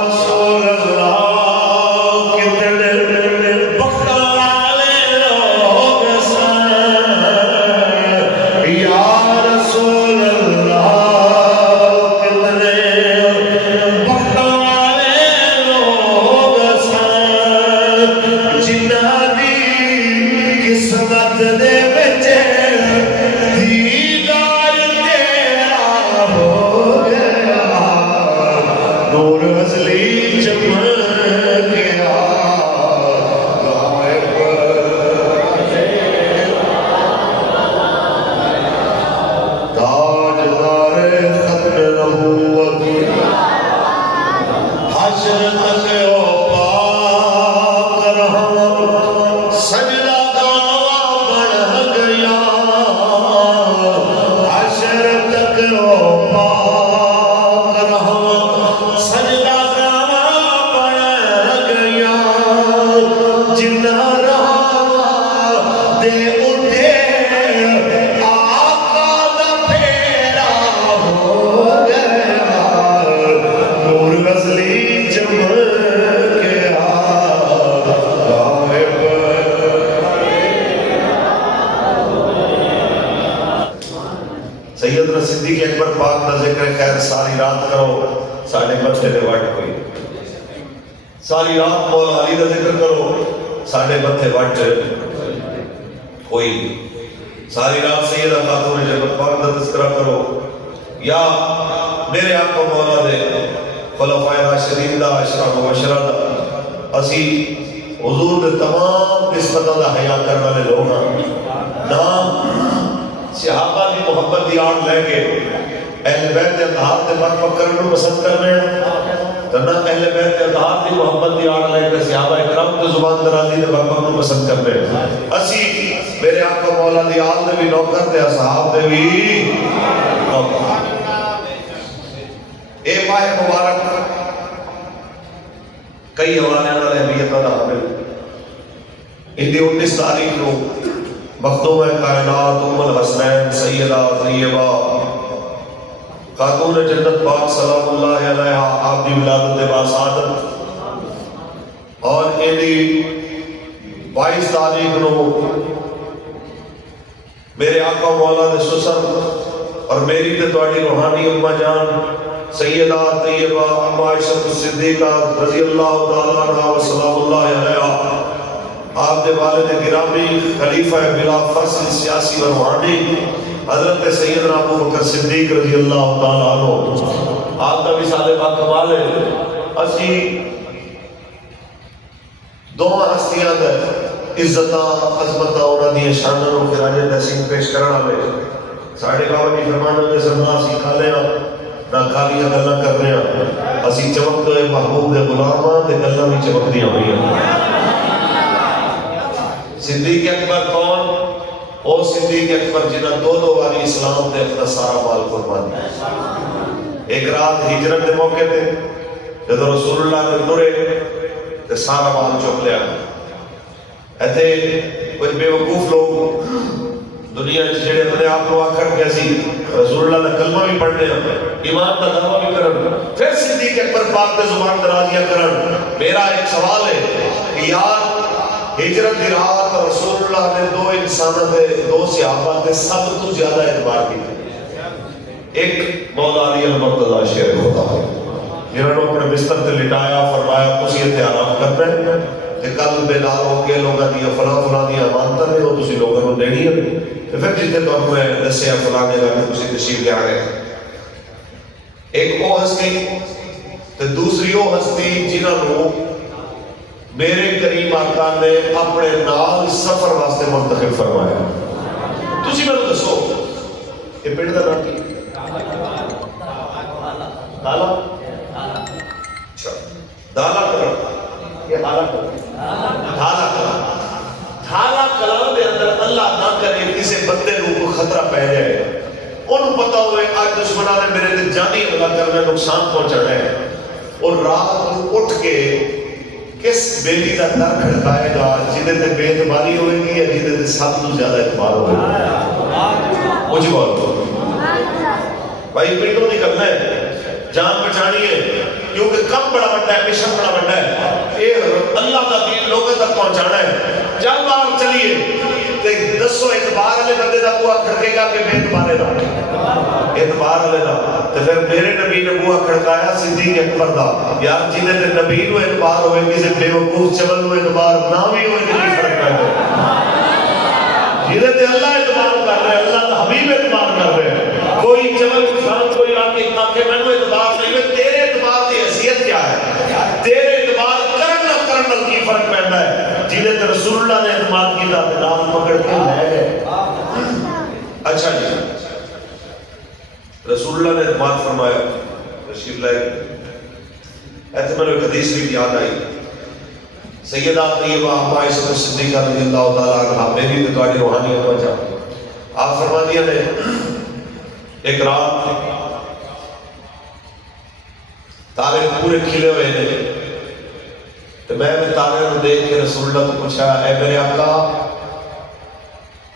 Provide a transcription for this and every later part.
رسول اللہ کتنے وقت والے لوگ سن یا رسول اللہ کتنے وقت والے لوگ سن جنہ دی قسمت دے وچ دیدار تیرا ہو گیا نور ازلی چمک گیا غائب تاجدار ختم نبوت حشر تک او پاک رہا سجدہ گاوا بڑھ گیا حشر تک او پاک رہا سجدہ گاوا بڑھ گیا جنہ رہا دے اٹھے آقا دا پھیرا ہو گیا نور ازلی چمک گیا غائب سیدنا صدیق اکبر پاک کا ذکر خیر ساری رات کرو ساڑھے بچے دے وٹ ہوئی ساری رات مولا علی کا ذکر کرو ساڑھے بچے وٹ ہوئی ساری رات سیدہ خاتون جنت پاک کا تذکرہ کرو یا میرے آقا مولا دے خلفائے راشدین دا عشرہ مبشرہ دا اسی حضور دے تمام نسبتوں دا حیا کرنے والے لوگ ہیں نام صحابہ کی محبت دی آڑ لے کے اہل بیت اطہار دے بات پکرن کو پسند کرنے ہیں تو نہ اہل بیت اطہار دی محبت دی آڑ لے کے صحابہ اکرام کے زبان درازی دے بات پکرن کو پسند کرنے ہیں اسی میرے آقا مولا دی آل دے بھی نوکر دے اصحاب دے بھی نوکر اے ماہ مبارک کئی حوانے آنے اہمیت دا حامل اندی 19 تاریخ کو مخدوم کائنات ام الحسنین سیدہ طیبہ خاتون جنت پاک سلام اللہ علیہ آپ دی ولادت باسعادت اور ایدی 22 تاریخ نو میرے آقا مولا دے سسر اور میری تے تواڈی روحانی امہ جان سیدہ طیبہ اما عائشہ صدیقہ رضی اللہ تعالیٰ عنہ و سلام اللہ علیہ آپ دے والد گرامی خلیفہ بلا فصل سیاسی و روحانی حضرت سیدنا ابو بکر صدیق رضی اللہ تعالیٰ عنہ آپ کا بھی سالے با کمال ہے اسی دو ہستیاں دے عزتاں عظمتاں انہاں دی شاناں نوں خراج تحسین پیش کرنا لے ساڑھے بابا جی فرمانا دے سرنا اسی کھا لے نہ کھالیاں گلاں کر رہے ہیں اسی چمک دے محبوب دے غلاماں تے گلاں بھی چمک دیاں ہوئی ہیں صدیق اکبر کون؟ او صدیق اکبر جنہ دو والی اسلام تے اپنا سارا مال قربان دیا ایک رات ہجرت دے موقع تے جب رسول اللہ نے نورے تے سارا مال چوک لیا ایتے کچھ بے وقوف لوگ دنیا جڑے اپنے آپ کو آکر کے اسی رسول اللہ نے کلمہ بھی پڑھنے ایمان کا دعویٰ بھی کرن پھر صدیق اکبر پاک تے زبان درازیاں کرن میرا ایک سوال ہے کہ یار ہجرت دی رات رسول اللہ نے دو انسانوں دے دو صحابہ دے سب تو زیادہ اعتبار کی ایک مولا علی المرتضی شیر خدا ہے جنہوں نے اپنے بستر تے لٹایا فرمایا تسی اتنے آرام کرنا ہے کہ کل بیدار ہو کے لوگاں دی فلاں فلاں دی امانتاں نے وہ تسی لوگاں کو دینی ہے پھر جتنے تو میں دسیا فلاں جگہ میں تسی تشریف لے آ گئے ایک وہ ہستی تے دوسری وہ ہستی جنہوں نے میرے کریم آقا نے اپنے نال سفر واسطے منتخب فرمایا تسی میں دسو یہ پنڈ دا نام کی دالا دالا کرم یہ حالا کرم دھالا کلام دھالا کلام دے اندر اللہ نہ کرے کسی بندے کو خطرہ پہ جائے انہوں پتا ہوئے آج دشمنہ نے میرے دل جانی حملہ کرنے نقصان پہنچانا ہے اور رات کو اٹھ کے کس بیٹی کا در کھڑکائے گا جنہیں تے بے اعتباری ہوئے گی یا جنہیں تے سب تو زیادہ اعتبار ہوئے گی مجھے بہت بھائی پنڈوں نہیں کرنا ہے جان بچانی ہے کیونکہ کم بڑا بڑا ہے، مشن بڑا بڑا ہے، یہ اللہ کا دین لوگوں تک پہنچانا ہے۔ جب باہر چلیے دسو اعتبار والے بندے کا بوا کھڑکے گا کہ بے اعتبارے دا؟ اعتبار والے دا۔ تو پھر میرے نبی نے بوا کھڑکایا صدیق اکبر دا، یار جنہیں تے نبی نو اعتبار ہوئے کسی بے وقوف چول نو اعتبار نہ بھی ہوئے کسی فرق پہ جائے، جنہیں تے اللہ اعتبار کر رہے ہیں، اللہ دا حبیب اعتبار کر رہے ہیں۔ کوئی چول انسان کوئی آکے میں نو اعتبار نہیں ہے، تیرے اعتبار دی حیثیت کیا ہے؟ تیرے اعتبار کرن نہ کرن نال کی فرق پیندا ہے؟ جنہیں تے رسول اللہ نے اعتماد کیتا تے نال پکڑ کے لے گئے۔ اچھا جی، رسول اللہ نے اعتماد فرمایا، تشریف لائے، ایسے میں نے ایک حدیث بھی یاد آئی، سیدہ طیبہ عائشہ صدیقہ رضی اللہ تعالیٰ عنہ، میری تو تمہاری روحانیت وجہ آپ فرما دیا نے ایک رات تارے پورے کھلے ہوئے نے، تو میں تارے کو دیکھ کے رسول اللہ کو پوچھا، اے میرے آقا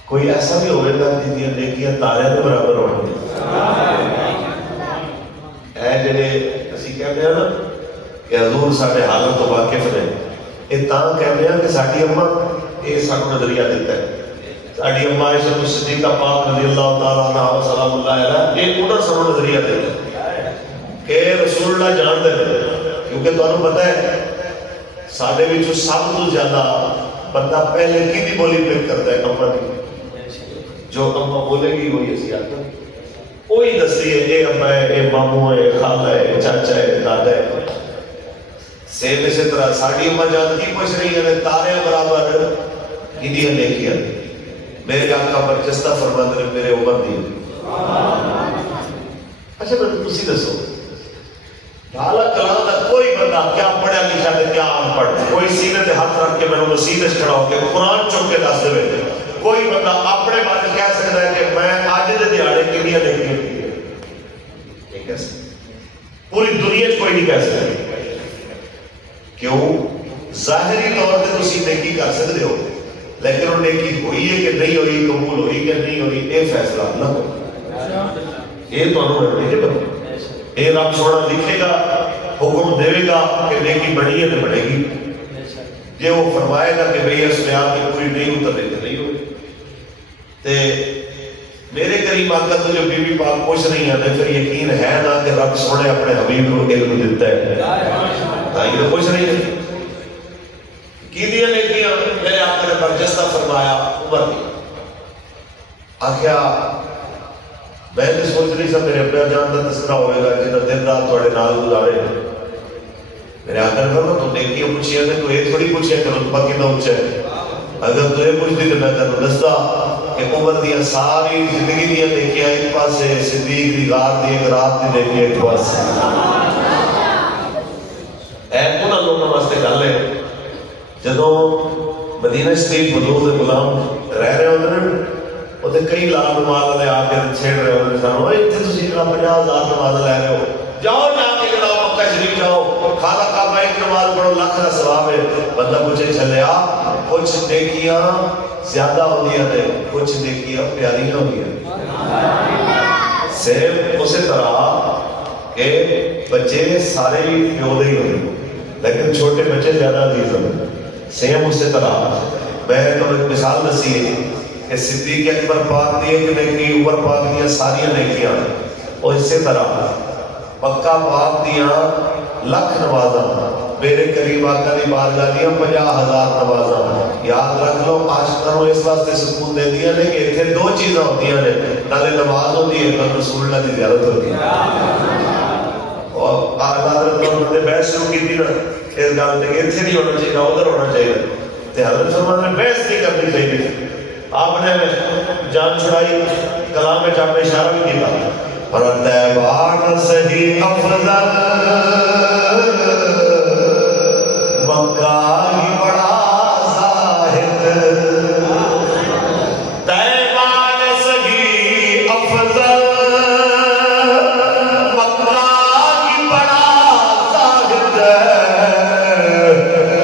کوئی ایسا بھی ہوئے گا جنہیں نیکیاں تارے تو برابر ہونے اے جنہیں اسی کہتے ہیں نا کہ حضور ساڑھے حالت تو واقف نے، یہ تاں کہتے ہیں کہ ساڑھی اممہ یہ ساڑھو نظریہ دیتا ہے، ساڑھی اممہ عائشہ صدیقہ پاک رضی اللہ تعالیٰ عنہ صلی اللہ علیہ یہ انہوں ساڑھو نظریہ دیتا ہے کہ رسول اللہ جان دے رہے، کیونکہ تو انہوں پتہ ہے ساڑھے بھی جو سب تو زیادہ بندہ پہلے کی دی بولی پک کرتا ہے اممہ کی، جو اممہ بولے گی وہی اسی آتا ہے، وہی دستی ہے، اے اممہ ہے، اے مامو ہے، اے خالہ ہے، اے چاچا ہے، اے دادا ہے۔ سیم اسی طرح ساڑھی اممہ جان کی پوچھ رہی ہے تارے برابر ہدیہ لے کیا، میرے آقا برجستہ فرماتے ہیں میرے عمر دیئے۔ اچھا میں تسی دسو حالا کلام دا کوئی بندہ کیا پڑھا لکھا دے کیا آن پڑھ، کوئی سینے تے ہاتھ رکھ کے میں نے مسیح کھڑا ہو کے قرآن چوک کے دس دے ہوئے، کوئی بندہ اپنے بارے کہہ سکتا ہے کہ میں آج دے دیاڑے کنیاں نیکیاں کی ہے، یہ کہہ سکتا پوری دنیا کوئی نہیں کہہ سکتا۔ کیوں؟ ظاہری طور پہ تسی نیکی کر سکتے ہو، لیکن وہ نیکی ہوئی ہے کہ نہیں ہوئی، قبول ہوئی کہ نہیں ہوئی، یہ فیصلہ نہ ہو، یہ تو انہوں نے نہیں پتا، یہ رب سونا لکھے گا، حکم دے گا کہ نیکی بڑھی ہے تو بڑھے گی، یہ وہ فرمائے گا کہ بھئی اس بیان کی پوری نہیں اتر لیتے نہیں ہوئی۔ تے میرے کریم آقا تو جو بی بی پاک پوچھ رہی ہیں پھر یقین ہے نا کہ رب سونے اپنے حبیب کو علم دیتا ہے، تاکہ تو پوچھ رہی ہیں کی دیا نیکیاں، میرے آقا نے برجستہ فرمایا عمر دی، آخیا میں نے سوچ رہی سا میرے ابا جان کا تذکرہ ہوئے گا جنہاں دن رات تھوڑے نال گزارے، میرے آقا نے کہا تو نیکیاں پوچھیا نے تو یہ تھوڑی پوچھیا کہ رتبہ کتنا اونچا ہے، اگر تو یہ پوچھتی تو میں تینوں دستا کہ عمر دیا ساری زندگی دیا نیکیاں ایک پاسے، صدیق دی رات دی ایک رات دی نیکیاں ایک پاسے۔ اے انہاں لوگوں واسطے گل ہے جدوں مدینہ شریف حضور دے غلام رہ رہے ہوندے نے، اوتھے کئی لاکھ نماز والے آ کے چھیڑ رہے ہوندے نے، سانو ایتھے تسی 50,000 نماز لے رہے ہو، جاؤ جا کے جاؤ مکہ شریف جاؤ، خانہ کعبہ ایک نماز پڑھو لاکھ کا ثواب ہے۔ بندہ پوچھے چلیا کچھ نیکیاں زیادہ ہوندیاں نے، کچھ نیکیاں پیاریاں ہوندیاں، سیم اسی طرح کہ بچے سارے پیو دے ہی ہوتے لیکن چھوٹے بچے زیادہ عزیز ہوتے، سیم اسی طرح میں تو ایک مثال دسی ہے کہ صدیق اکبر پاک دی ایک نیکی، عمر پاک دیا ساری نیکیاں، اور اسی طرح پکا پاک دیا لکھ نمازاں، میرے قریب آقا دی بارگاہ دیا 50,000 نمازاں۔ یاد رکھ لو عاشقاں نوں اس واسطے سکون دے دیا نے کہ اتنے دو چیزاں ہوندیاں نے، نالے نماز ہوندی ہے نال رسول اللہ دی زیارت ہوتی ہے۔ اور حضرت نے بحث شروع کی تھی نا اس گل تے کہ اتنے نہیں ہونا چاہیے ادھر ہونا چاہیے، تے حضرت فرماتے نے بحث نہیں کرنی چاہیے، آپ نے جان چھڑائی کلام میں آپ نے اشارہ بھی کیا اور تیبان صحیح افضل مکہ ہی بڑا زاہد، تیبان صحیح افضل مکہ ہی بڑا زاہد،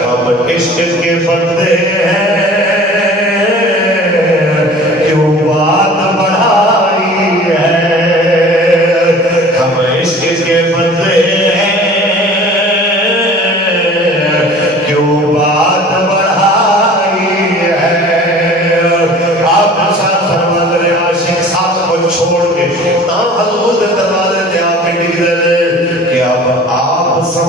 ہم عشق کے بندے ہیں کیوں بات بڑھائی ہے، ہم عشق کے بندے ہیں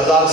1000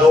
2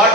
8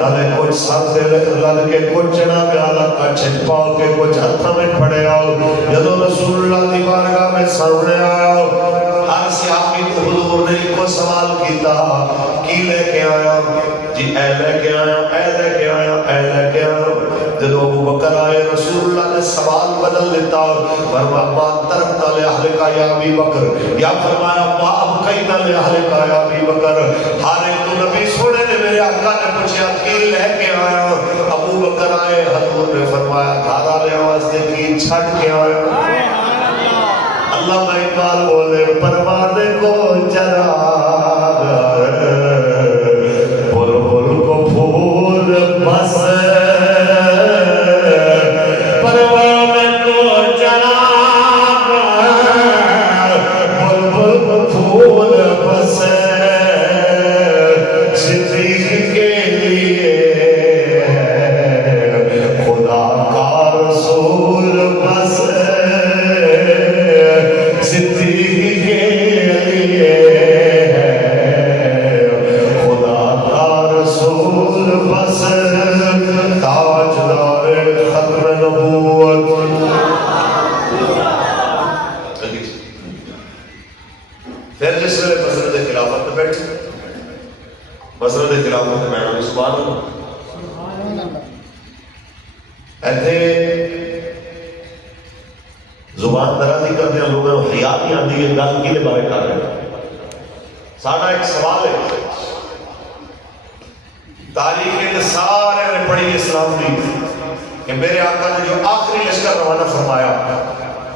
نالے کچھ سر تے لگ کے کچھ چنا پیالا کچھ پا کے کچھ ہاتھوں میں پھڑیا جدوں رسول اللہ دی بارگاہ میں سامنے آیا ہر صحابی کو حضور نے کو سوال کیتا کی لے کے آیا جی اے لے کے آیا اے لے کے آیا اے لے کے آیا جدو ابو بکر آئے رسول اللہ نے سوال بدل لیتا فرمایا ما ترکت لأہلک یا ابی بکر یا فرمایا ما ابقیت لأہلک یا ابی بکر ہارے تو نبی سونے نے میرے آقا نے پوچھا کی لے کے آیا ابو بکر آئے حضور نے فرمایا گھارا لے آواز دے کی چھٹ کے آیا اللہ اقبال بولے پروانے کو چراغ بلبل کو پھول بس پروانے کو چراغ بلبل کو پھول بس صدیق کے لیے خدا کا رسول بس صدیق کے لیے خدا کا رسول بس تاجدار ختم نبوت پھر جس ویلے مسرت خلافت میں بیٹھے مسرت خلافت میں نے سبحان اللہ ایتھے زبان درازی کرتے ہیں لوگوں کو حیا نہیں آتی ہے گل کی بارے کر رہے ہیں ساڈا ایک سوال ہے تاریخ کے سارے نے پڑھی اسلام دی کہ میرے آقا نے جو آخری لشکر روانہ فرمایا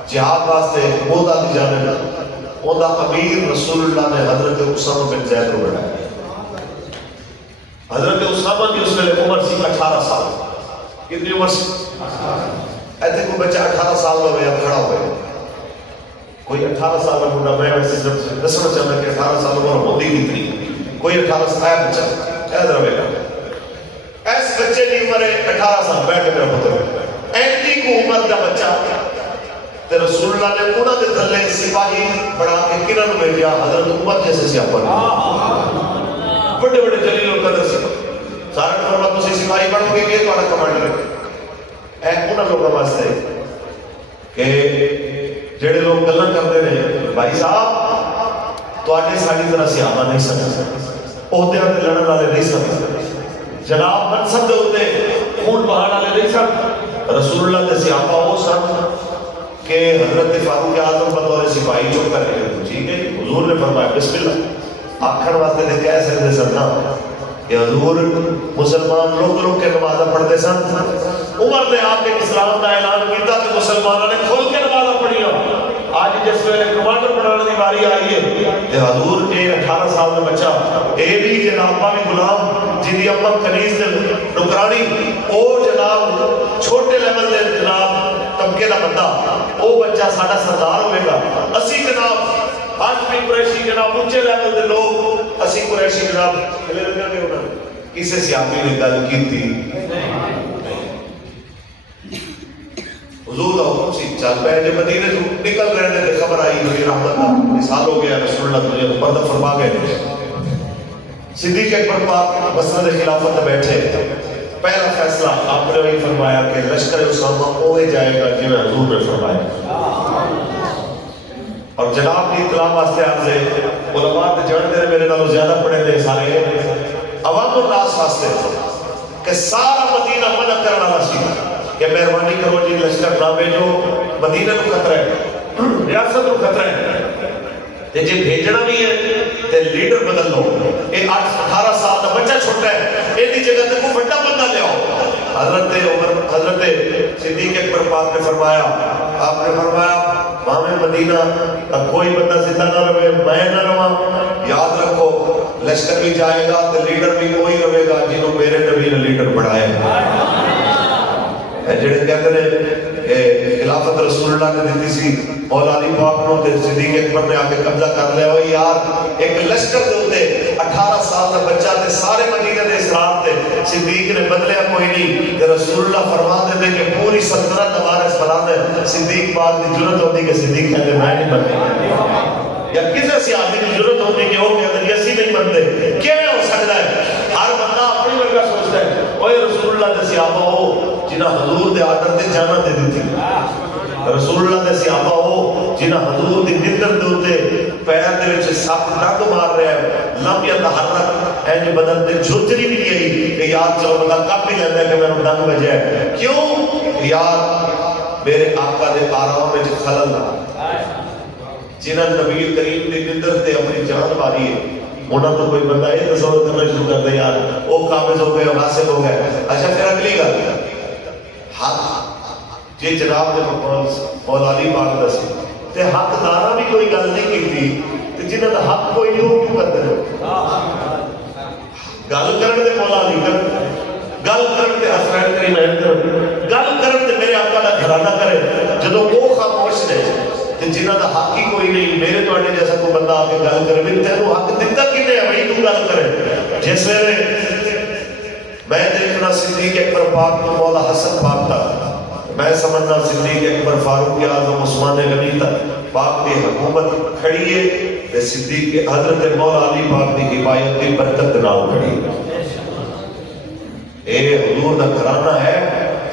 جہاد واسطے مودا دی جانب مودا امیر رسول اللہ نے حضرت اسامہ بن زید کو بنایا حضرت اسامہ کی اس ویلے عمر سی 18 سال کتنی عمر سی ایسے کوئی بچہ 18 سال میں اب کھڑا ہوئے کوئی 18 سال میں منڈا میں ویسے دسنا چاہتا کہ 18 سال عمر ہوتی کتنی کوئی 18 سال بچہ اے ذرا بیٹا ایس بچے کی عمر 18 سال بیٹھ کے میرا پتر اینٹی کو عمر کا بچہ تے رسول اللہ نے انہوں نے تھلے سپاہی بڑھا کے کنہ نو بھیجا حضرت عمر جیسے سیاپر بڑے بڑے جلیل و قدر سے سارے فرما تسی سپاہی بڑھو گے کہ تہاڈا کمانڈر اے انہاں لوگاں واسطے کہ جڑے لوگ گلاں کردے نے بھائی صاحب تواڈے ساڈی طرح صحابہ نہیں سن عہدیاں تے لڑن والے نہیں سن جناب منصب دے اوتے خون بہانے والے نہیں سن رسول اللہ دے صحابہ وہ سن کہ حضرت فاروق اعظم بطور سپاہی چپ کر کے ٹھیک ہے حضور نے فرمایا بسم اللہ آخر واسطے نے کہہ سکتے سن نا کہ حضور مسلمان لوگ کے نمازہ پڑھتے سن عمر نے آ کے اسلام کا اعلان کیا تو مسلمانوں نے کھول کے نمازہ پڑھی آج جس ویلے کمانڈر بنانے کی باری آئی ہے کہ حضور اے 18 سال کا بچہ اے بھی جناب بھی غلام جن کی اما کنیز نے نکرانی او جناب چھوٹے لیول دے جناب طبقے کا بندہ او بچہ ساڈا سردار ہوئے گا اسی جناب آج بھی قریشی جناب اونچے لیول دے لوگ اسی قریشی جناب کھلے لگا کے ہونا کسی صحابی نے گل کی تھی حضور کا حکم سی چل پے جب مدینے سے نکل رہے تھے خبر آئی نبی رحمت کا مثال ہو گیا رسول اللہ تجھے پردہ فرما گئے صدیق اکبر پاک مسند خلافت میں بیٹھے پہلا فیصلہ آپ نے وہی فرمایا کہ لشکر اسامہ اوے جائے گا جی میں حضور نے فرمایا اور جناب کی اطلاع واسطے آپ سے علماء نے جانتے ہیں میرے نالوں زیادہ پڑھے تھے سارے عوام الناس واسطے کہ سارا مدینہ منع کرنا والا سی کہ مہربانی کرو جی لشکر نہ بھیجو مدینہ کو خطرہ ہے ریاست کو خطرہ ہے تے جی بھیجنا بھی ہے تے لیڈر بدل لو یہ 18 سال کا بچہ چھوٹا ہے ایسی جگہ تے کوئی بڑا بندہ لے آؤ حضرت صدیق اکبر پاک نے فرمایا آپ نے فرمایا مامے مدینہ اب کوئی بندہ زندہ نہ رہے میں نہ رہا یاد رکھو لشکر بھی جائے گا تے لیڈر بھی وہی رہے گا جنہوں میرے نبی نے لیڈر بڑھایا جڑے کہتے ہیں خلافت رسول اللہ نے دیتی سی مولا علی پاک نو تے صدیق اکبر نے آ کے قبضہ کر لیا او یار ایک لشکر دے اوتے 18 سال دا بچہ تے سارے مدینے دے اسلام تے صدیق نے بدلیا کوئی نہیں تے رسول اللہ فرماتے تھے کہ پوری سلطنت ہمارے سلام ہے صدیق پاک دی جرأت ہوتی کہ صدیق کہتے میں نہیں بنتا یا کسی صحابی کی جرأت ہوتی کہ وہ کہتے ہیں اسی نہیں بنتے کیویں ہو سکتا ہے ہر بندہ اپنی ورگا اللہ دے صحابہ ہو جنہاں حضور دے آرڈر تے جانا دے دیتی، رسول اللہ دے صحابہ ہو جنہاں حضور دی نندر دے ہوتے پیر دے وچ سپ ڈنگ مار رہا ہے، لم یتحرک اینج بدن تے جھجری بھی نہیں آئی کہ یاد چلو بندہ کب بھی لینا ہے کہ میں ڈنگ بجے ہے، کیوں؟ یاد میرے آقا دے آرام وچ خلل نہ، جنہاں نبی کریم دی نندر تے اپنی جان ماری ہے انہاں تو کوئی بندہ یہ تصور کرنا شروع کر دے یار وہ قابض ہو گئے حاصل ہو گئے۔ اچھا پھر اگلی گل حق جی جناب نے مولا علی پاک دسی تے حق دارا بھی کوئی گل نہیں کی تے جنہاں دا حق کوئی نہیں وہ کیوں کرتے ہیں؟ گل کرن دے مولا علی کر، گل کرن دے حسین کریمین کر، گل کرن دے میرے آقا دا گھرانہ کرے، جدوں وہ خاموش نے جنہاں دا حق ہی کوئی نہیں، میرے تو اٹھے جیسا کوئی بندہ آگے گل کرے بھی تینوں حق دیتا کنے ہے بھائی تو گل کرے۔ جس ویلے میں دیکھنا صدیق اکبر پاک تو مولا حسن پاک تھا، میں سمجھنا صدیق اکبر فاروق اعظم عثمان غنی تھا، پاک کی حکومت کھڑی ہے تے صدیق حضرت مولا علی پاک کی حمایت کی برکت نال کھڑی ہے۔ اے حضور دا گھرانہ ہے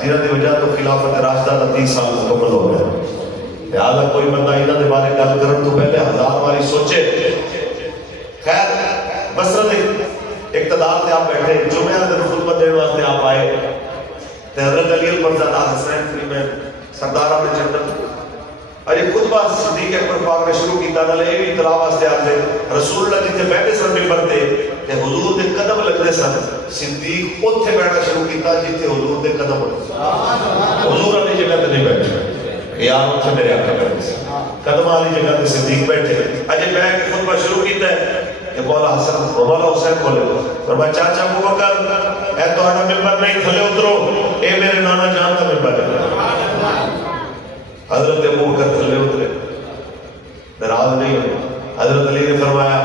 جنہاں دی وجہ تو خلافت راشدہ دا 30 سال مکمل ہو گئے۔ لہذا کوئی بندہ انہاں دے بارے گل کرن تو پہلے 1000 باری سوچے۔ خیر مثلا اقتدار تے آپ بیٹھے جمعہ دن خطبہ دینے واسطے آپ آئے تے حضرت علی المرزادہ حسین کریمین سردار اپنے جنرل اجے خطبہ صدیق اکبر پاک نے شروع کیتا نالے یہ بھی اطلاع واسطے آتے رسول اللہ جتنے بیٹھے سن ممبر تے تے حضور دے قدم لگتے سن، صدیق اوتھے بیٹھنا شروع کیتا جتنے حضور دے قدم لگتے، حضور اپنی جگہ تے نہیں بیٹھے یار اتنے میرے آقا بیٹھے قدم والی جگہ تے صدیق بیٹھے۔ اجے میں خطبہ شروع کیتا ہے کہ مولا حسن مولا حسین کھولے فرمایا چاچا ابو بکر اے تہاڈا ممبر نہیں تھلے اترو، اے میرے نانا جان کا ممبر ہے۔ حضرت ابو بکر تھلے اترے، ناراض نہیں ہوئے۔ حضرت علی نے فرمایا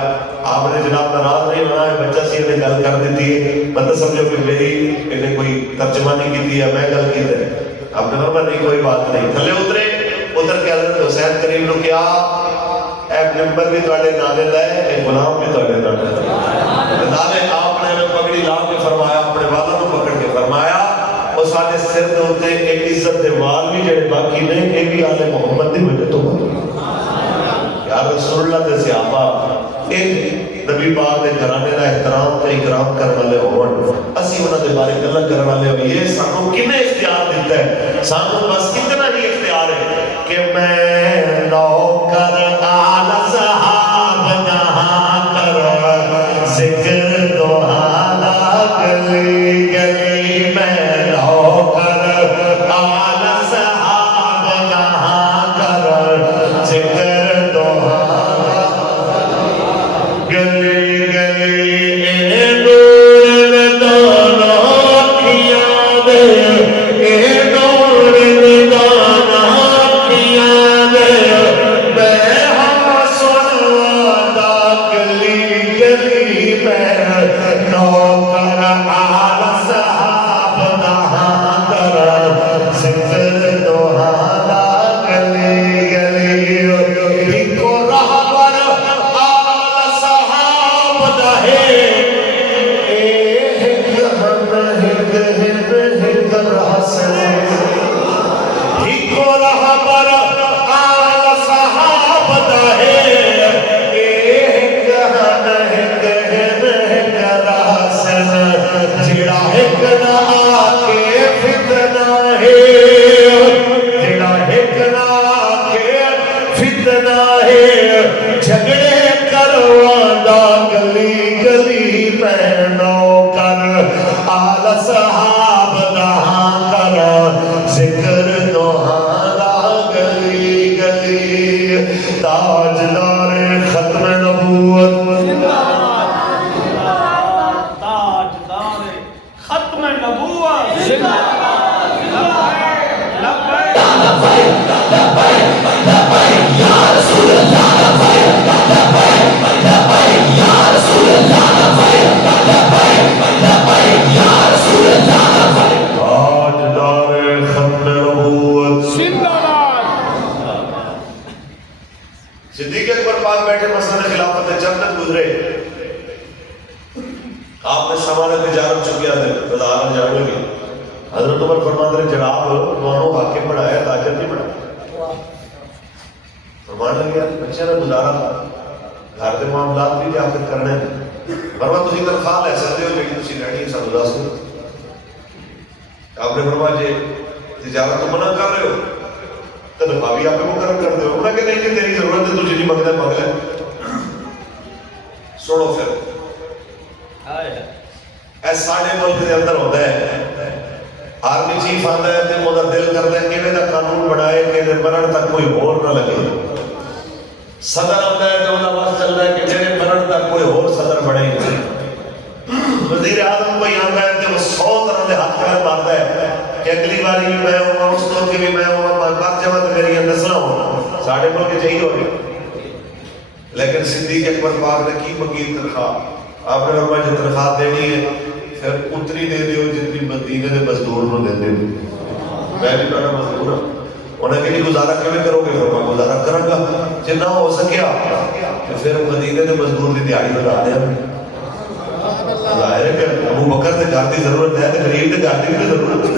آپ نے جناب ناراض نہیں ہونا ہے، بچہ سی نے گل کر دیتی ہے، مطلب سمجھو کہ میری انہیں کوئی ترجمانی کی تھی ہے میں گل کی ہے، آپ نے فرمایا نہیں کوئی بات نہیں۔ تھلے اترے، اتر کے حضرت حسین کریم نے کیا اے ممبر بھی تواڈے نالے دا ہے، اے غلام بھی تواڈے نالے دا ہے۔ نالے آپ نے ہمیں پگڑی لا کے فرمایا، اپنے والا کو پکڑ کے فرمایا اور سارے سر دے ہوتے ایک عزت دے وال بھی جڑے باقی نہیں، اے بھی آل محمد دی وجہ تو بن یا رسول اللہ دے صحابہ ان نبی پاک دے گھرانے دا احترام تے اکرام کرنے والے ہون، اسی انہاں دے بارے گلاں کرنے والے ہوئے۔ یہ سانوں کنے اختیار دیتا ہے؟ سانوں بس کتنا ہی اختیار ہے کہ میں نوکر آل صحاب جہاں کر ذکر دوہانا گلی گلی، میں نوکر آل صحاب جہاں کر ذکر صدیق اکبر پاک بیٹھے مسئلہ خلافت جنت گزرے، آپ نے سامان تجارت چکیا تھے بازار جانے کی حضرت عمر فرماتے ہیں جناب انہوں حاکم بنایا تاجر نہیں بنایا. فرمانے لگے بچے نے گزارا گھر کے معاملات بھی جا کے کرنے فرما تھی تنخواہ لے سکتے ہو لیکن تھی لینی ہے سانو دس دو. آپ نے فرمایا جی تجارت تو منع کر رہے ہو تنخواہ بھی آپ مقرر کر دو. انہوں نے کہ نہیں جی تیری ضرورت ہے تو جی منگنا منگ لے. سنو پھر اے ساڑھے ملک کے اندر ہوتا ہے آرمی چیف آتا ہے تو وہ دل کرتا ہے کہ میرا قانون بنائے کہ مرن تک کوئی اور نہ لگے. صدر آتا ہے تو وہ وقت چل رہا ہے کہ میرے مرن تک کوئی اور صدر بنے گا. وزیر اعظم کوئی آتا ہے تو وہ 100 طرح کے ہاتھ پیر مارتا ہے کہ اگلی باری بھی میں ہوں گا اس طور کی بھی میں ہوں گا بات جمع تو میری نسلیں ہونا ساڑھے ملک چاہیے ہوگی. لیکن صدیق اکبر پاک نے کی منگی تنخواہ. آپ نے فرمایا جو تنخواہ دینی ہے پھر اتنی دے دیو جتنی مدینے کے مزدور کو دے دیو. میں بھی بڑا مزدور ہوں. انہیں کہ گزارا کیوں کرو گے فرمایا گزارا کروں گا جتنا ہو سکیا تو پھر مدینے کے مزدور کی دیہڑی بتا دیا. ظاہر ہے کہ ابو بکر کے گھر کی ضرورت ہے تو غریب کے گھر کی بھی ضرورت ہے.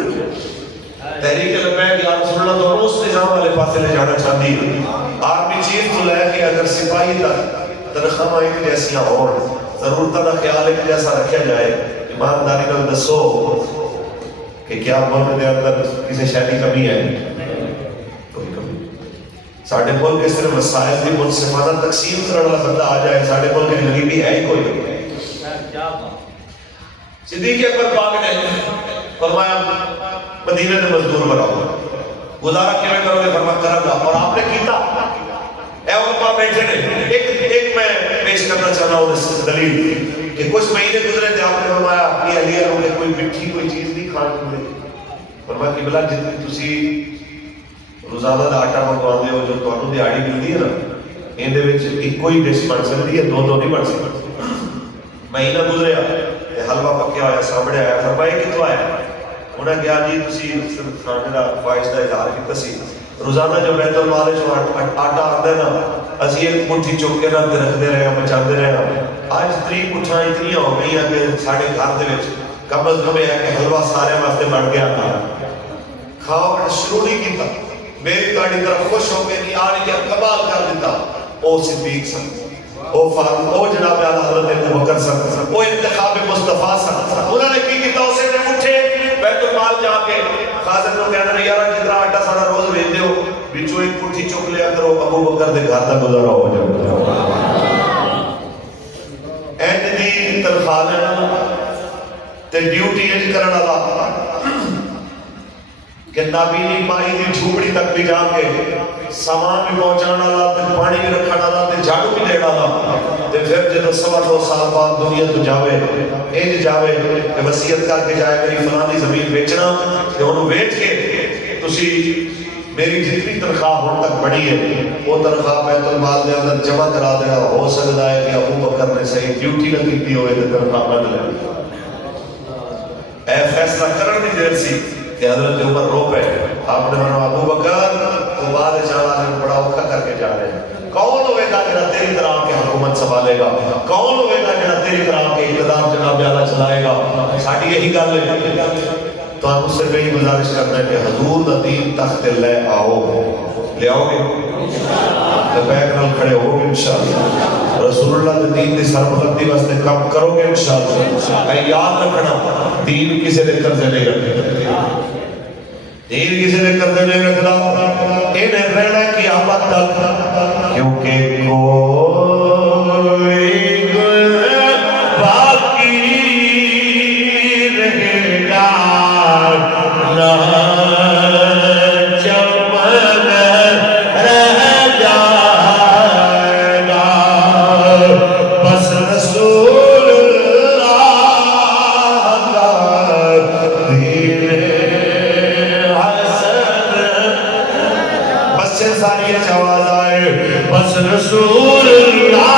تحریک لبیک یا رسول اللہ تو اس نظام والے پاسے لے جانا چاہتی ہے. آرمی چیف تو لے کے اگر سپاہی تک تنخواہ ایک جیسیاں ہو ضرورتوں کا خیال ایک جیسا رکھا جائے ایمانداری نال دسو کہ کیا ملک کے اندر کسی شے کی کمی ہے؟ کوئی کمی. ساڈے ملک کے صرف مسائل کی منصفانہ تقسیم کرنے والا بندہ آ جائے ساڈے ملک کی غریبی ہے ہی کوئی. صدیق اکبر پاک نے فرمایا مدینے میں مزدور بناؤ گزارا کیوں کرو گے فرمایا کروں گا. اور آپ نے کیتا اے علماء بیٹھے نے ایک میں پیش کرنا چاہنا ہوں اس دلیل کہ کچھ مہینے گزرے تھے آپ نے فرمایا اپنی اہلیہ لوگوں نے کوئی مٹھی کوئی چیز نہیں کھانے ملے. فرمایا کہ بلا جتنی تسی روزانہ دا آٹا منگواندے ہو جو تانوں دیہاڑی ملدی ہے نا ان دے وچ ایک کوئی ڈش بن سکتی ہے دو نہیں بن سکتی. مہینہ گزریا حلوہ پکیا ہوا سامنے آیا فرمایا کتوں آیا. انہیں کہا جی تسی کھانے کا خواہش کا اظہار کیتا سی روزانہ جو بیت المال جو آٹا آتا ہے نا اسی ایک مٹھی چک کے نہ رکھتے رہے بچاتے رہے. آج 3 مٹھیاں اتنی ہو گئی ہیں کہ سارے گھر دے وچ کم از کم ہے کہ حلوہ سارے واسطے بن گیا کھاؤ شروع نہیں کیتا. میری تاڑی طرف خوش ہو کے نہیں آ رہی ہے کمال کر دیتا. او صدیق سن او فاروق او جناب اعلی حضرت ابو بکر سن او انتخاب مصطفیٰ سن. انہوں نے کی کیتا اسے نے اٹھے بیت المال جا کے خازن کو کہنا رہے یارا جتنا آٹا سارا روز بھیج دیو بچوں ایک مٹھی چک لیا کرو ابو بکر دے گھر دا گزارا ہو جائے. اینڈ دی تنخواہ تے ڈیوٹی انج کرن والا کہ نابینی مائی دی جھوپڑی تک بھی جا کے سامان بھی پہنچانا والا تے پانی بھی رکھنا والا تے جھاڑو بھی دینا والا تے پھر جب 2.25 سال بعد دنیا تو جاوے انج جاوے کہ وصیت کر کے جائے میری فلاں دی زمین بیچنا تے انہوں بیچ کے تسی میری جتنی تنخواہ ہون تک بڑی ہے وہ تنخواہ بیت المال دے اندر جمع کرا دینا. ہو سکتا ہے کہ ابو بکر نے صحیح ڈیوٹی نہ کی ہوئے تے تنخواہ بند لے. اے فیصلہ کرن دی دیر سی کہ حضرت عمر رو پہ آپ نے فرمایا ابو بکر تو بعد چالا نے بڑا اوکھا کر کے جا رہے ہیں. کون ہوئے گا جڑا تیری طرح کے حکومت سنبھالے گا؟ کون ہوئے گا جڑا تیری طرح کے اقتدار جناب اعلیٰ چلائے گا؟ ساڈی یہی گل ہے تو ہم اس سے کئی گزارش کرتے ہیں کہ حضور دا دین تخت لے آؤ. لے آؤ گے لبیک نال کھڑے ہو گے انشاءاللہ. رسول اللہ دے دین دی سربلندی واسطے کام کرو گے انشاءاللہ. اے یاد رکھنا دین کسی دے قرضے نہیں رکھنا. دین کسی نے قرضے نہیں رکھنا. انہیں رہنا قیامت تک کیونکہ کوئی باقی رہے گا نہ چمن رہ جائے گا. بس رسول اللہ کا دین حسن بس سے ساری آواز آئے بس رسول اللہ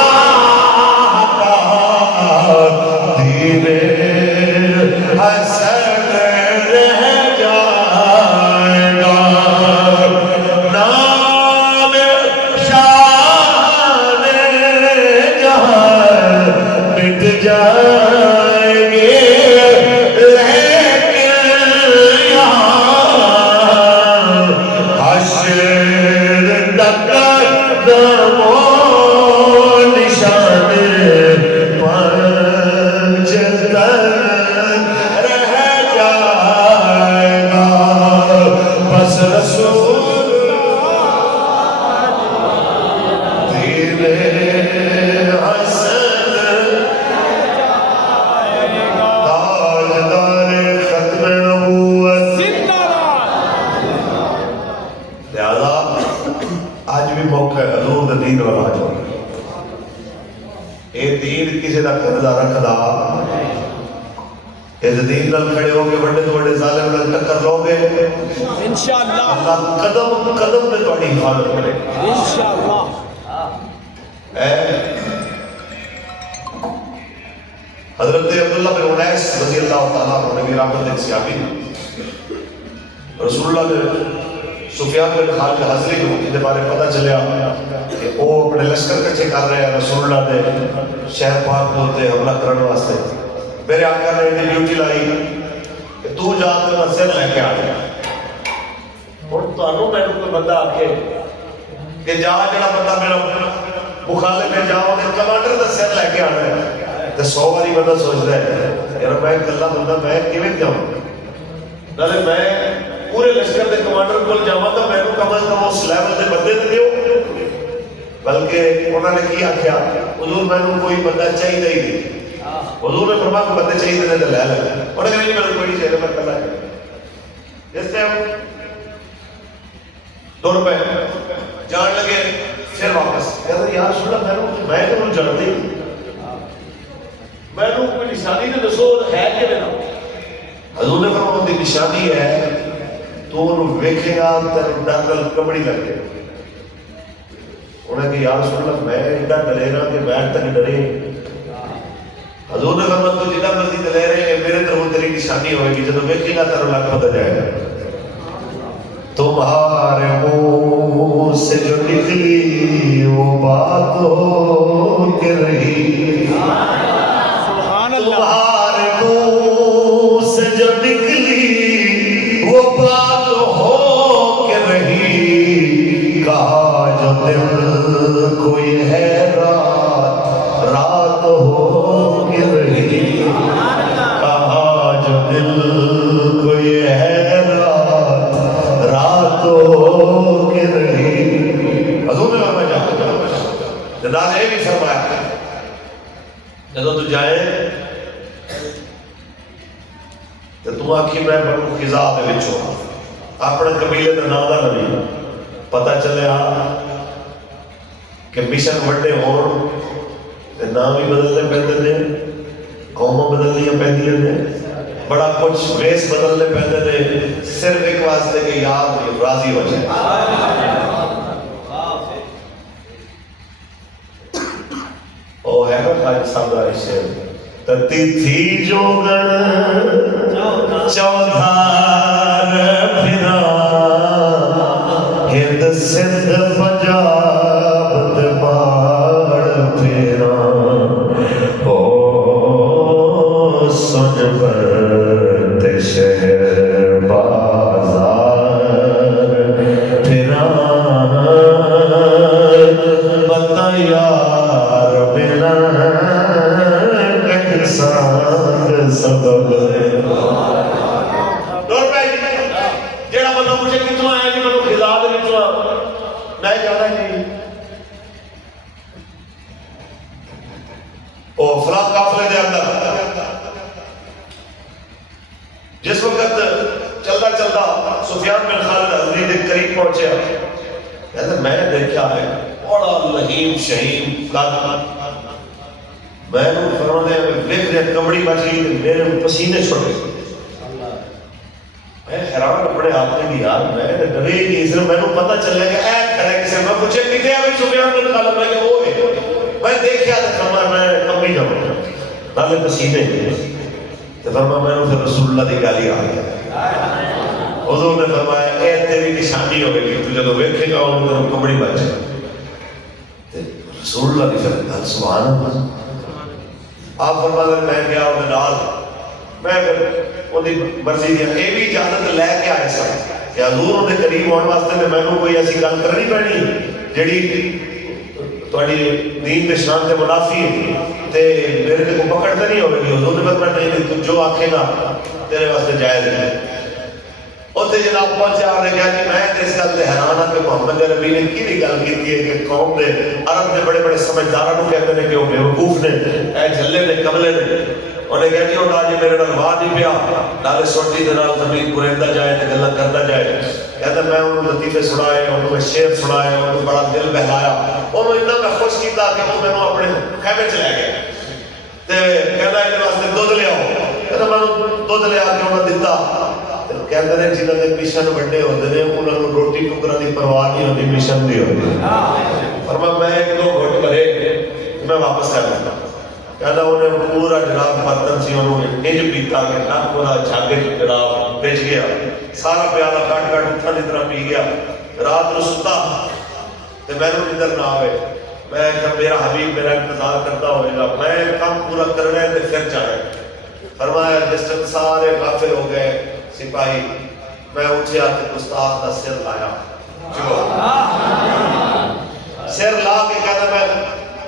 دین کسی کا قرضہ رکھدا اس دین نال کھڑے ہو کے بڑے تو بڑے ظالم نال ٹکر لو گے انشاءاللہ اللہ قدم قدم پہ تہاڈی حفاظت کرے انشاءاللہ حضرت عبداللہ بن انیس رضی اللہ تعالیٰ عنہ نبی رحمت ایک صحابی رسول اللہ نے سفیان بن خالد حضری کو ان کے بارے پتہ چلیا کہ وہ اپنے لشکر کچھے کر رہے ہیں رسول اللہ نے شہر پاک کو تے حملہ کرنے واسطے میرے آقا نے انہیں ڈیوٹی لائی کہ تو جا تو میں سر لے کے آ گیا اور تو انہوں میں کوئی بندہ آکے کہ جا جڑا بندہ میرا مخالف میں جاؤ کہ کمانڈر دا سر لے کے آ رہا ہے 100 باری بندہ سوچ رہا ہے یار میں کلا بندہ میں کیویں جاؤں نالے میں پورے لشکر دے کمانڈر کو جاواں تو میں کم از کم اس لیول دے بندے تے دیو بلکہ انہوں نے کیا کیا حضور میں نے کوئی بندہ چاہیے ہی نہیں حضور نے فرمایا کہ بندے چاہیے تھے تو لے لے انہوں نے کہا نہیں میں کوئی نہیں چاہیے میں کلا ہے جس ٹائم 2 روپے جان لگے پھر واپس کہتا یار سنا میں تو جانتی میں نے کوئی نشانی نے دسو ہے کہ نہیں حضور نے فرمایا ان کی نشانی ہے تو انہوں ویکھے گا تیرے ڈر نال کمڑی لگ جائے انہوں نے کہا یا رسول اللہ میں اتنا ڈرے رہا کہ میں تک ڈرے حضور نے فرمایا تو جتنا مرضی ڈرے رہے میرے طرف تیری نشانی ہوئے گی جب ویکھے گا تیرے لگ پتہ جائے گا تمہارے منہ سے جو نکلی وہ بات ہو کے رہی تمہارے منہ سے جو نکلی وہ بات ہو کے رہی کہا جو دل کوئی ہے رات رات ہو کے رہی کہا جو دل کوئی ہے رات رات ہو کے رہی حضور نے فرمایا جناب نے بھی فرمایا جب تو جائے تو تم آکھی میں بڑھوں خزا دے وچوں اپنے قبیلے دا نام دا نبی پتہ چلیا کہ مشن وڈے ہون تے نام ہی بدلنے پیندے نے قوماں بدلنیاں پیندیاں نے بڑا کچھ ویس بدلنے پیندے نے صرف ایک واسطے کہ یاد راضی ہو جائے او ہے نا خاج صاحب دا شعر تتی تھی جو گڑ چودھار پھرا ہند سندھ پنجاب دباڑ پھرا او سن برت شہر بازار پھرا بتا یار بنا سانگ سبب دور پہ جیڑا بندہ مجھے کتنا آیا جی میں خدا دے وچوں میں جانا جی او فلاں قافلے دے اندر جس وقت چلتا چلتا سفیان بن خالد حضری دے قریب پہنچیا کہتا میں نے دیکھا ہے بڑا لہیم شہیم قد میں نے فرمایا دیکھ دے کمڑی بچی میرے پسینے چھوڑے میں حیران اپنے آپ نے یار میں ڈرے ہی نہیں صرف میں نے پتہ چلے کہ اے کھڑے کسے میں پوچھے کتے ابھی سفیان بن خالد میں کہ وہ ہے میں دیکھیا تو فرمایا میں کمڑی جاؤں نالے پسینے تو فرمایا میں نے پھر رسول اللہ دی گالی آ گیا حضور نے فرمایا اے تیری نشانی ہوگی کہ تو جب ویکھے گا ان کو کمڑی بچ رسول اللہ دی فرمایا سبحان اللہ آپ فرماتے میں گیا انہیں نال میں پھر انہیں مرضی دیا اے بھی اجازت لے کے آئے سا کہ حضور انہیں قریب ہونے واسطے میں نے کوئی ایسی گل کرنی پڑنی جڑی تھوڑی دین کے شان کے منافی تے میرے تے کو پکڑتے نہیں ہوگی حضور نے فرمایا نہیں تو جو آکھے گا تیرے واسطے جائز ہے اوتھے جناب پہنچا اور نے کہا کہ میں اس گل تے حیران ہاں کہ محمد نبی نے کی گل کی ہے کہ قوم نے عرب نے بڑے بڑے سمجھداراں نوں کہتے ہیں کہ وہ بیوقوف نے اے جھلے نے کملے نے انہیں کہا جی اٹھا جی میرے نال واہ نہیں پیا نالے سوٹی دے نال زمین پریندا جائے تے گلاں کردا جائے. کہتا میں انہوں لطیفے سنائے, انہوں میں شعر سنائے, انہوں بڑا دل بہلایا, انہوں اتنا میں خوش کیتا کہ وہ میں اپنے خیمے چ لے گیا تے کہتا ہے واسطے دودھ لے آؤ. کہتا میں دودھ لے آ کے انہوں دیتا. کہتے ہیں جنہوں نے مشن بڑے ہوتے ہیں انہوں نے روٹی ٹکرا دی پرواہ نہیں ہوتی, مشن دی ہوتی. فرمایا میں ایک دو گھٹ بھرے میں واپس کر لیتا. کہتا انہیں پورا جناب برتن سی انہوں نے انج پیتا کہ نک پورا جھاگ جناب بچ گیا, سارا پیالہ کٹ کٹ اٹھا دی طرح پی گیا. رات کو ستا تے میں نے ادھر نہ آوے, میں کہ میرا حبیب میرا انتظار کرتا ہوئے گا, میں کام پورا کرنا ہے تے پھر جانا ہے. فرمایا جس تک سارے غافل ہو گئے سپاہی, میں اٹھیا کہ گستاخ کا سر لایا, سر لا کے کہتا میں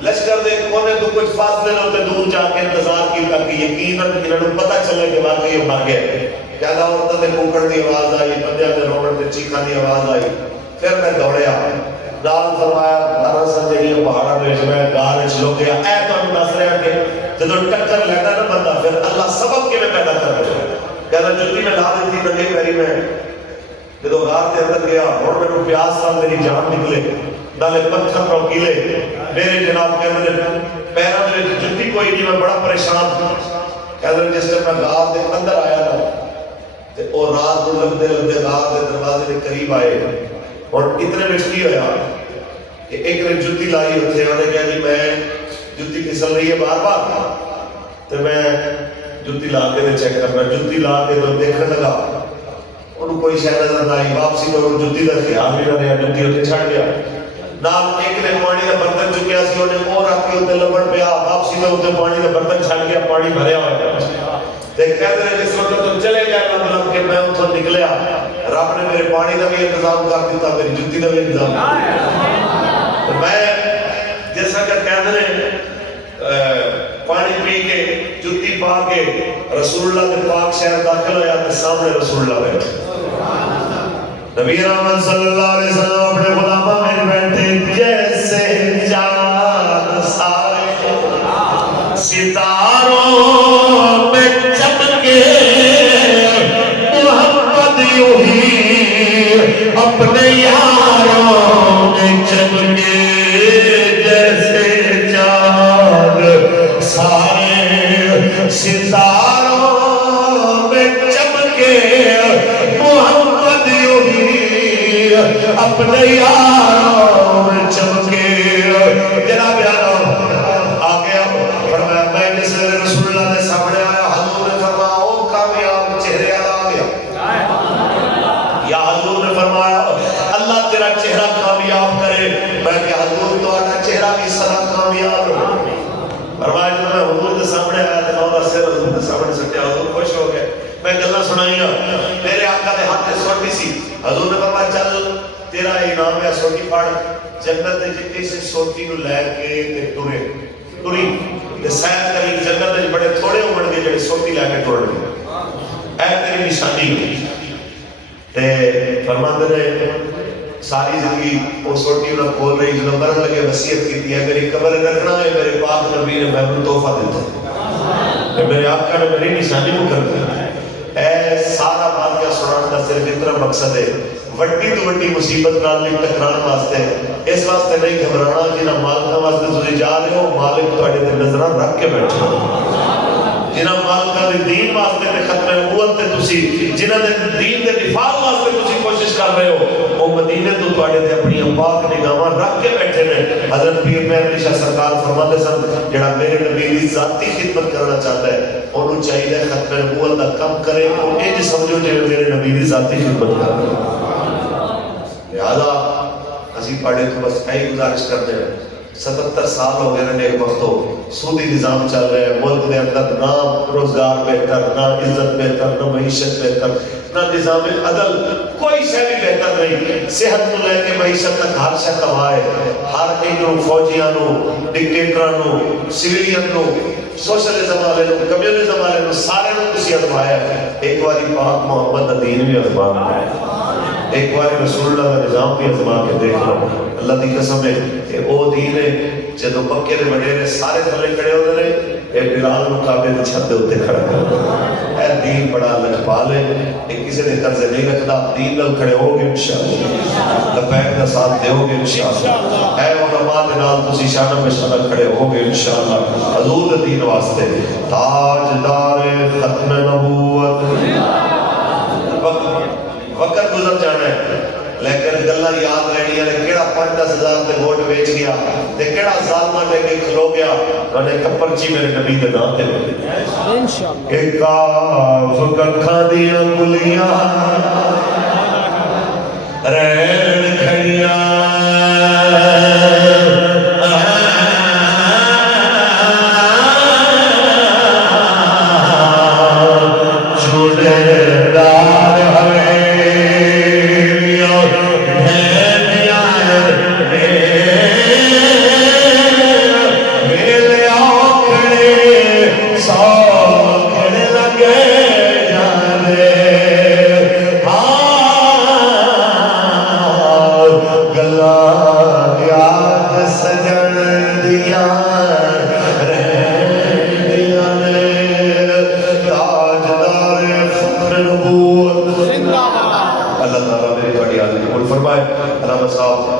لشکر دے کونے تو کچھ فاصلے نہ ہوتے دور جا کے انتظار کی تاکہ یقیناً انہوں پتہ چلے کہ واقعی یہ مر گئے. کہتا عورتوں نے کوکڑ دی آواز آئی, بندیاں نے روڑ تے چیخاں دی آواز آئی. پھر میں دوڑیا نال فرمایا دراصل جہی پہاڑاں وچ میں گار وچ لو گیا. اے تانوں دس رہا کہ جدوں ٹکر لینا نا بندہ پھر اللہ سبب کیویں پیدا کر دے. کہتا جتی میں لا دیتی ننگے پیری میں جدوں غار دے اندر گیا, ہن مینوں پیاس نال میری جان نکلے نالے پتھر روکیلے میرے جناب کہتے ہیں پیراں دے وچ جتی کوئی نہیں, میں بڑا پریشان تھا. کہتے ہیں جس طرح میں غار دے اندر آیا نا تے او رات کو لگتے لگتے غار دے دروازے دے قریب آئے, اور اتنے وچ کی ہویا کہ ایک نے جتی لائی اتنے, انہیں کہا جی میں جتی پھسل رہی ہے بار بار, تو میں جتی لا کے چیک کرنا. جتی لا کے تو دیکھنے لگا انہوں کوئی شاید نظر نہ آئی. واپسی تو جتی کا خیال بھی نہ رہا, جتی اتنے چھڑ گیا. نال ایک نے پانی کا برتن چکیا سی, انہیں اور رکھ کے اتنے لبڑ پیا. واپسی تو اتنے پانی کا برتن چھڑ گیا, پانی بھریا ہوا. کہتے ہیں جس وقت تو چلے گیا مطلب کہ میں اتوں نکلیا, رب نے میرے پانی کا بھی انتظام کر دیتا, میری جتی کا بھی انتظام کر. میں جیسا کہ کہتے ہیں پانی پی کے جتی پا کے رسول اللہ کے پاک شہر داخل ہوا تو سامنے رسول اللہ بیٹھے. نبی رحمت صلی اللہ علیہ وسلم اپنے غلامہ میں بیٹھے جیسے جان سارے ستاروں میں چمکے محمد یوں ہی اپنے یاروں میں چمکے جیسے چاند. سارے ستاروں میں چمکے محمد یوں ہی اپنے یاروں میں چمکے. جناب آ گیا فرمایا میں جس رسول اللہ نے سامنے آیا, حضور نے فرمایا او کامیاب چہرے آ گیا. یا حضور نے فرمایا اللہ تیرا چہرہ کامیاب کرے. میں کہ حضور تو آنا چہرہ بھی سدا کامیاب ہو. فرمایا جب میں حضور کے سامنے آیا تو اللہ سے حضور کے سامنے سکتے حضور خوش ہو گئے. میں گلہ سنائیاں میرے آقا دے ہاتھ سے سوٹی سی. حضور نے فرمایا چل تیرا انعام ہے سوٹی پڑھ. جنت جتنی سے سوٹی نو لے کے ٹری تے سیر کری. جنت بڑے تھوڑے عمر کے جڑے سوٹی لے کے ٹر گئے. اے تیری نشانی. تے فرماتے نے ساری زندگی وہ سوٹی انہوں کھول رہی, جنہوں مرن لگے وصیت کی ہے میری قبر رکھنا ہے. میرے پاک نبی نے میں تحفہ دیتا, میرے آقا نے میری نشانی کو کر دیا. اے سارا واقعہ سنانے کا صرف اتنا مقصد ہے, وڈی تو وڈی مصیبت نال نہیں ٹکران واسطے. اس واسطے نہیں گھبرانا جنہاں مالکاں واسطے تسی جا رہے ہو, مالک تہاڈے تے نظراں رکھ کے بیٹھے. جنہاں مالکاں دے دین واسطے تے ختم نبوت تے تسی جنہاں دے دین دے دفاع واسطے تسی کوشش کر رہے ہو, وہ مدینے تو تہاڈے تے اپنی پاک نگاہاں رکھ کے بیٹھے نے. حضرت پیر مہر شاہ سرکار فرماتے سن جڑا میرے نبی دی ذاتی خدمت کرنا چاہتا ہے انہوں چاہیے ختم نبوت دا کم کرے, اور انج سمجھو جے میرے نبی دی ذاتی خدمت کر رہے ہیں. لہذا اسی پڑھے تو بس کئی گزارش کرتے ہیں. 77 سال ہو گئے نے ایک وقت سودی نظام چل رہے ہیں ملک کے اندر, نہ روزگار بہتر, نہ عزت بہتر, نہ معیشت بہتر, نہ نظام عدل, کوئی شے بھی بہتر نہیں. صحت کو لے کے معیشت تک ہر شے تباہ ہے. ہر ایک نو فوجیاں نو, ڈکٹیٹراں نو, سویلین نو, سوشلزم والے نو, کمیونزم والے نو, سارے نو تسی ازمایا. ایک باری پاک محمد دا دین بھی ازمایا. ایک بار رسول اللہ کا نظام بھی ازما کے دیکھ لو. اللہ دی قسم ہے کہ او دین ہے جدو مکے دے وڈیرے سارے تھلے کھڑے ہوندے نے اے بلال مقابلے دی چھت دے اوتے کھڑا ہے. اے دین بڑا لجپال ہے, اے کسی دے قرضے نہیں رکھدا. دین نال کھڑے ہو گے انشاءاللہ, لبیک دا ساتھ دے گے انشاءاللہ. اے علماء دے نال تسی شانہ بہ شانہ کھڑے ہو گے انشاءاللہ حضور دے دین واسطے. تاجدار ختم نبوت. وقت گزر جانا ہے لیکن گلا یاد رہنی ہے کیڑا 5-10,000 تے ووٹ بیچ گیا تے کیڑا ظالماں دے کے کھلو گیا انہیں کپر چی میرے نبی دے نام تے انشاءاللہ. ایک کاف ککھاں دیاں گلیاں رہن کھڑیاں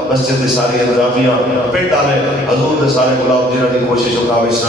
مسجد ساری انتظامیہ پنڈ والے حضور دے سارے غلام جنہاں دی کوشش و کاوش